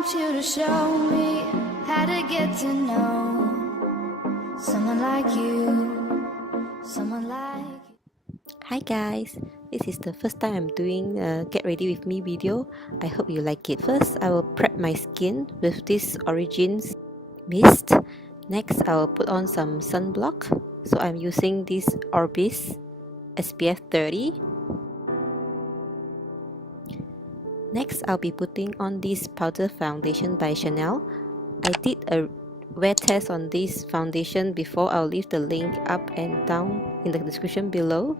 want you to show me how to get to know someone like you, someone like you. Hi guys, this is the first time I'm doing a get ready with me video. I hope you like it. First, I will prep my skin with this Origins mist. Next, I will put on some sunblock. So I'm using this Orbis SPF 30. Next, I'll be putting on this powder foundation by Chanel. I did a wear test on this foundation before. I'll leave the link up and down in the description below.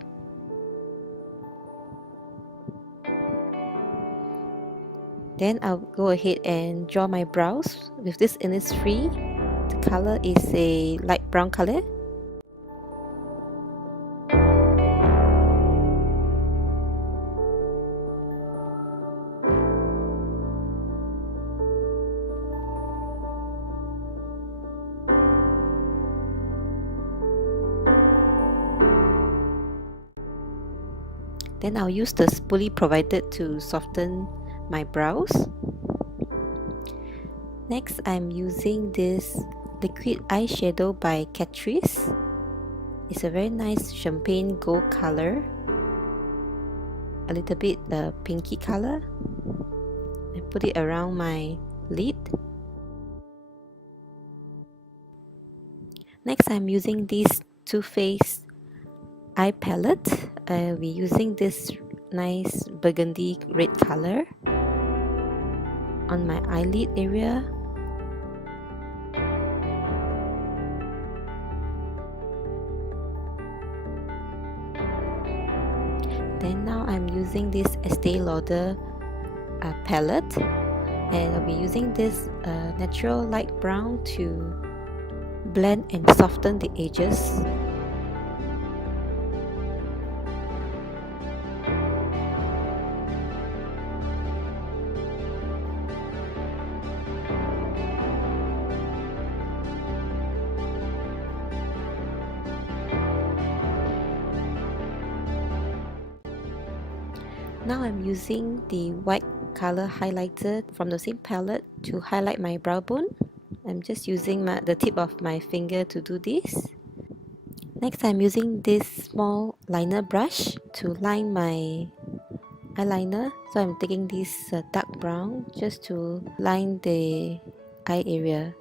Then I'll go ahead and draw my brows with this Innisfree. The color is a light brown color. Then I'll use the spoolie provided to soften my brows. Next, I'm using this liquid eyeshadow by Catrice. It's a very nice champagne gold color, a little bit pinky color. I put it around my lid. Next, I'm using this Too Faced eye palette. I'll be using this nice burgundy red color on my eyelid area. Then now I'm using this Estee Lauder palette, and I'll be using this natural light brown to blend and soften the edges. Now I'm using the white color highlighter from the same palette to highlight my brow bone. I'm just using the tip of my finger to do this. Next, I'm using this small liner brush to line my eyeliner. So I'm taking this dark brown just to line the eye area.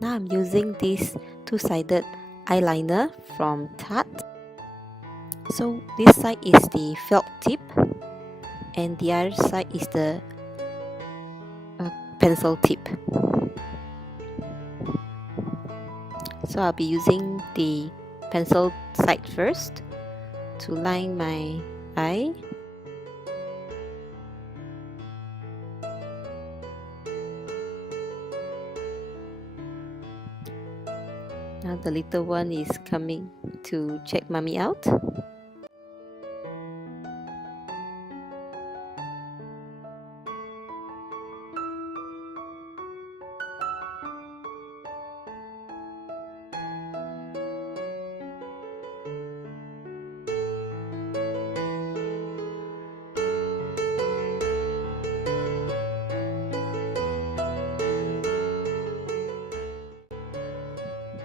Now I'm using this two-sided eyeliner from Tarte. So this side is the felt tip and the other side is the pencil tip. So I'll be using the pencil side first to line my eye. Now the little one is coming to check mommy out.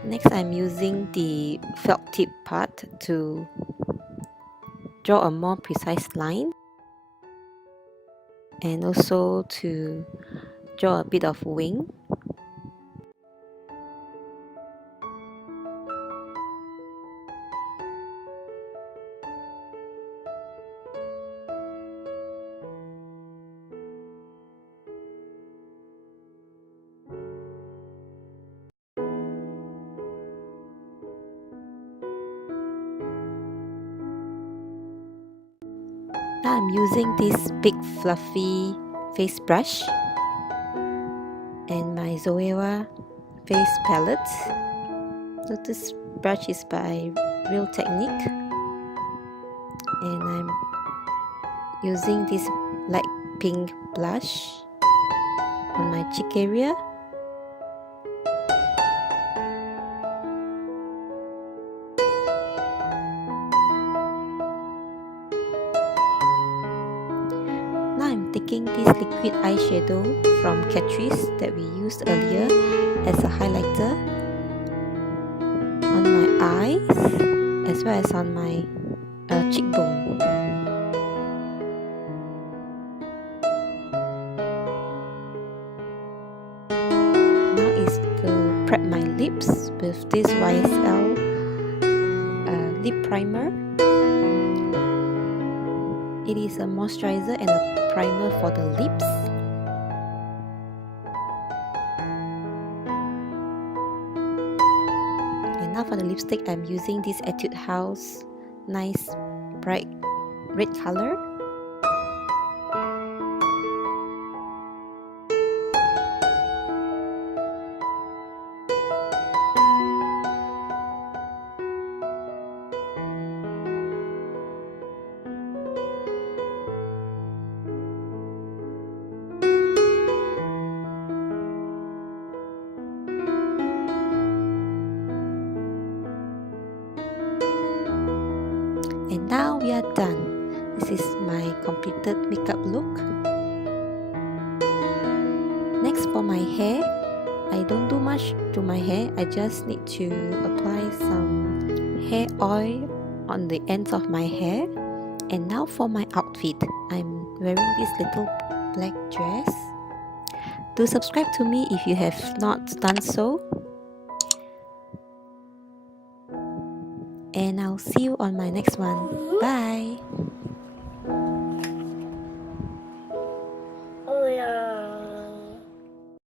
Next, I'm using the felt tip part to draw a more precise line and also to draw a bit of wing. Now I'm using this big fluffy face brush and my Zoeva face palette. So this brush is by Real Technique, and I'm using this light pink blush on my cheek area. Now I'm taking this liquid eyeshadow from Catrice that we used earlier as a highlighter on my eyes as well as on my cheekbone. Now is to prep my lips with this YSL lip primer. It is a moisturizer and a primer for the lips. And now for the lipstick, I'm using this Etude House nice bright red color. And now we are done. This is my completed makeup look. Next, for my hair, I don't do much to my hair. I just need to apply some hair oil on the ends of my hair. And now for my outfit, I'm wearing this little black dress. Do subscribe to me if you have not done so. And I'll see you on my next one. Bye!